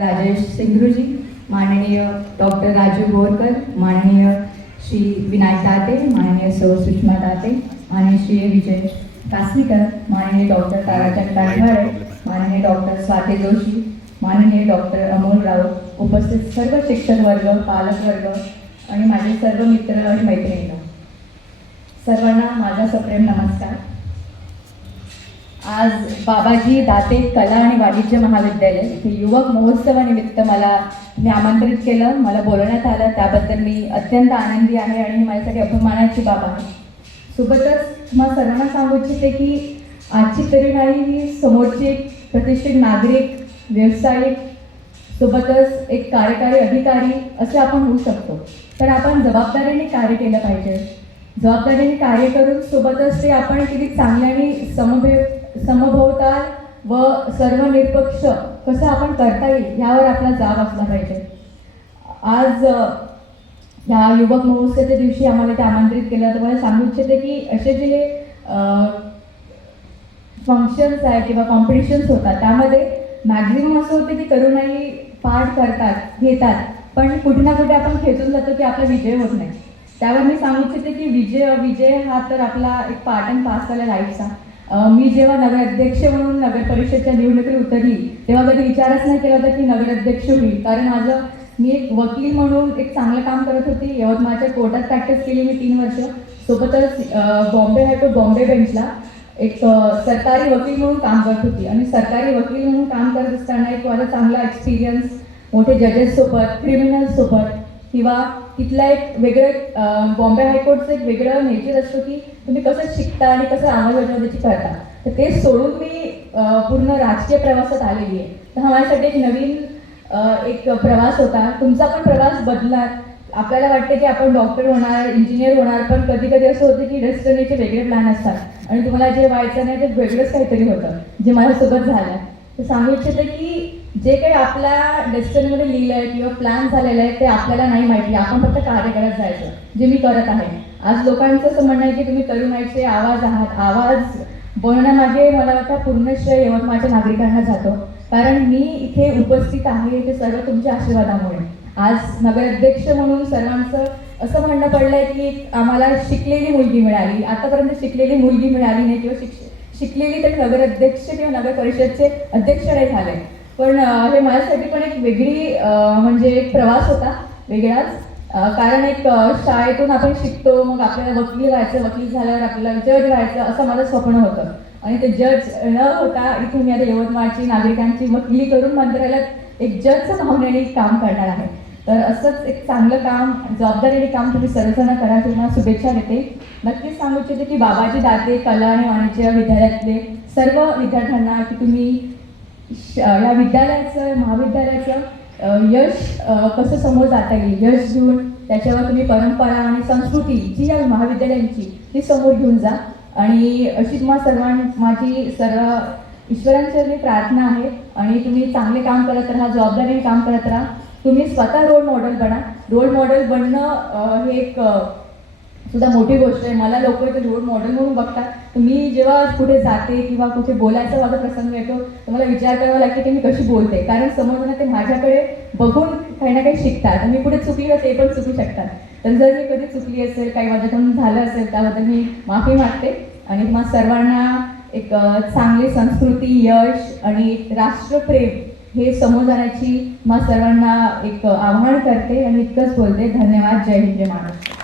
राजेश सिंगरूजी, माननीय डॉक्टर राजू बोरकर, माननीय श्री विनायक दाते, माननीय सौ सुषमा दाते, माननीय श्री विजय कासनीकर, माननीय डॉक्टर ताराचंद कांठाळे, माननीय डॉक्टर स्वाती जोशी, माननीय डॉक्टर अमोल राऊत, उपस्थित सर्व शिक्षक वर्ग, पालक वर्ग आणि माझे सर्व मित्र आणि मैत्रिणी, सर्वांना माझा सप्रेम नमस्कार. आज बाबाजी दाते कला आणि वाणिज्य महाविद्यालय इथे युवक महोत्सवानिमित्त मला आमंत्रित केलं, मला बोलवण्यात आलं, त्याबद्दल मी अत्यंत आनंदी आहे आणि माझ्यासाठी अभिमानाची बाब आहे. सोबतच मला सर्वांना सांगू इच्छिते की आजची तरुणाई ही समोरची एक प्रतिष्ठित नागरिक, व्यावसायिक, सोबतच एक कार्यकारी अधिकारी असे आपण होऊ शकतो. तर आपण जबाबदारीने कार्य केलं पाहिजे. जबाबदारीने कार्य करून सोबतच ते आपण किती चांगल्याने समभोवताल व सर्व निरपक्ष कसं आपण करता येईल यावर आपला जाब असला पाहिजे. आज या युवक महोत्सवाच्या दिवशी आम्हाला ते आमंत्रित केलं. तर मला सांगू इच्छिते की असे जे फंक्शन्स आहेत किंवा कॉम्पिटिशन्स होतात त्यामध्ये मॅक्झिमम असं होतं की तरुणाई पार्ट करतात, घेतात, पण कुठे ना कुठे आपण खेचून जातो की आपला विजय होत नाही. त्यावर मी सांगू इच्छिते की विजय हा तर आपला एक पार्ट अँड पास झाला लाईफचा. मी जेव्हा नगराध्यक्ष म्हणून नगर परिषदच्या निवडणुकीत उतरली तेव्हा कधी विचारच नाही केला होता की नगराध्यक्ष होईल, कारण मी एक वकील म्हणून एक चांगलं काम करत होती. यवतमाळच्या कोर्टात प्रॅक्टिस केली मी 3 वर्ष. सोबतच बॉम्बे हायकोर्ट बॉम्बे बेंचला एक सरकारी वकील म्हणून काम करत होती आणि सरकारी वकील म्हणून काम करत असताना एक माझा चांगला एक्सपिरियन्स मोठे जजेससोबत, क्रिमिनलसोबत किंवा तिथला एक वेगळं बॉम्बे हायकोर्टचं एक वेगळं नेचर असतो की तुम्ही कसं शिकता आणि कसं अंमलबजावणी करता. तर ते सोडून मी पूर्ण राजकीय प्रवासात आलेली आहे. तर हा माझ्यासाठी एक नवीन एक प्रवास होता. तुमचा पण प्रवास बदला. आपल्याला वाटतं की आपण डॉक्टर होणार, इंजिनियर होणार, पण कधी कधी असं होतं की डेस्टिनीचे वेगळे प्लॅन असतात आणि तुम्हाला जे व्हायचं नाही ते वेगळंच काहीतरी होतं, जे माझ्यासोबत झालं. तर सांगू इच्छिते की जे काही आपल्या डेस्टिनीमध्ये लिहिलं आहे किंवा प्लॅन झालेलं आहे ते आपल्याला नाही माहिती, आपण फक्त कार्य करत जायचं, जे मी करत आहे. आज लोकांचं असं म्हणणं आहे की तुम्ही तरुणाईचे आवाज आहात. आवाज बोलण्यामागे मला वाटतं पूर्ण श्रेय यवतमाळच्या नागरिकांना जातो, कारण मी इथे उपस्थित आहे ते सर्व तुमच्या आशीर्वादामुळे. आज नगराध्यक्ष म्हणून सर्वांचं असं म्हणणं पडलं आहे की आम्हाला शिकलेली मुलगी मिळाली. आतापर्यंत शिकलेली मुलगी मिळाली नाही किंवा शिकलेली तरी नगराध्यक्ष किंवा नगर परिषदचे अध्यक्ष नाही झाले. पण हे माझ्यासाठी पण एक वेगळी म्हणजे एक प्रवास होता, वेगळाच. कारण एक शाळेतून आपण शिकतो, मग आपल्याला वकील व्हायचं, वकील झाल्यावर आपल्याला जज व्हायचं असं माझं स्वप्न होतं. आणि ते जज न होता इथे मी आता यवतमाळची नागरिकांची वकिली करून मंत्रालयात एक जजच्या भावनेने काम करणार आहे. तर असंच एक चांगलं काम, जबाबदारीने काम तुम्ही सर्वजण करा. तुम्हाला शुभेच्छा देते. नक्कीच सांगू इच्छिते की बाबाजी दाते कला आणि वाणिज्य विद्यालयातले सर्व विद्यार्थ्यांना की तुम्ही या विद्यालयाचं, महाविद्यालयाचं यश कसं समोर जाता येईल, यश घेऊन त्याच्यावर तुम्ही परंपरा आणि संस्कृती जी या महाविद्यालयांची ती समोर घेऊन जा. आणि अशी तुम्हाला माझी सर्व ईश्वरांचरणी प्रार्थना आहे. आणि तुम्ही चांगले काम करत राहा, जबाबदारीने काम करत राहा. तुम्ही स्वतः रोल मॉडेल बना. रोल मॉडेल बनणं हे एक सुद्धा मोठी गोष्ट आहे. मला लोक इथे रोल मॉडेल म्हणून बघतात. तर मी जेव्हा कुठे जाते किंवा कुठे बोलायचा माझा प्रसंग येतो तर मला विचार करावा लागते की मी कशी बोलते, कारण समोरनं ते माझ्याकडे बघून काही ना काही शिकतात आणि मी पुढे चुकली तर ते पण चुकू शकतात. तर जर मी कधी चुकली असेल, काही माझ्याकडून झालं असेल, त्याबद्दल मी माफी मागते. आणि तुम्हाला सर्वांना एक चांगली संस्कृती, यश आणि राष्ट्रप्रेम हे समोर जाण्याची मला सर्वांना एक आवाहन करते आणि इतकंच बोलते. धन्यवाद. जय हिंद, जय महाराष्ट्र.